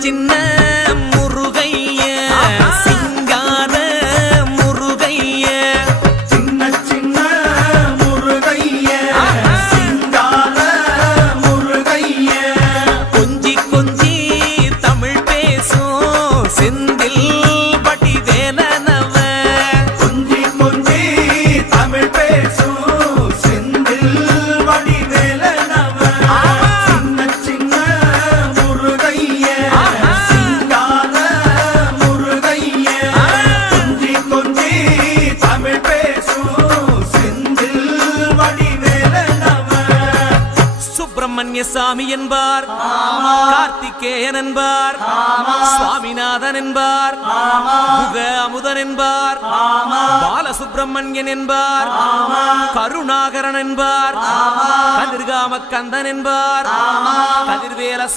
சின்ன முருகைய சிங்கார முருகைய சின்ன சின்ன முருகைய சிங்கார முருகைய கொஞ்சி கொஞ்சி தமிழ் பேசும் செந்தில் பட்டி வேலனவ கொஞ்சி கொஞ்சி தமிழ் பேசும் செந்தில் வடி வேலனவ சின்ன சின்ன முருகைய சிங்கார முருகைய கொஞ்சி கொஞ்சி தமிழ் பேசும் செந்தில் வடி வேலனவ சுப்பிரமணிய சாமி என்பார் கார்த்திகேயன் என்பார் சுவாமிநாதன் என்பார் முக அமுதன் என்பார் பாலசுப்பிரமணியன் என்பார் கருணாகரன் என்பார் கதிர்காம கந்தன் என்பார் கதிர்வேல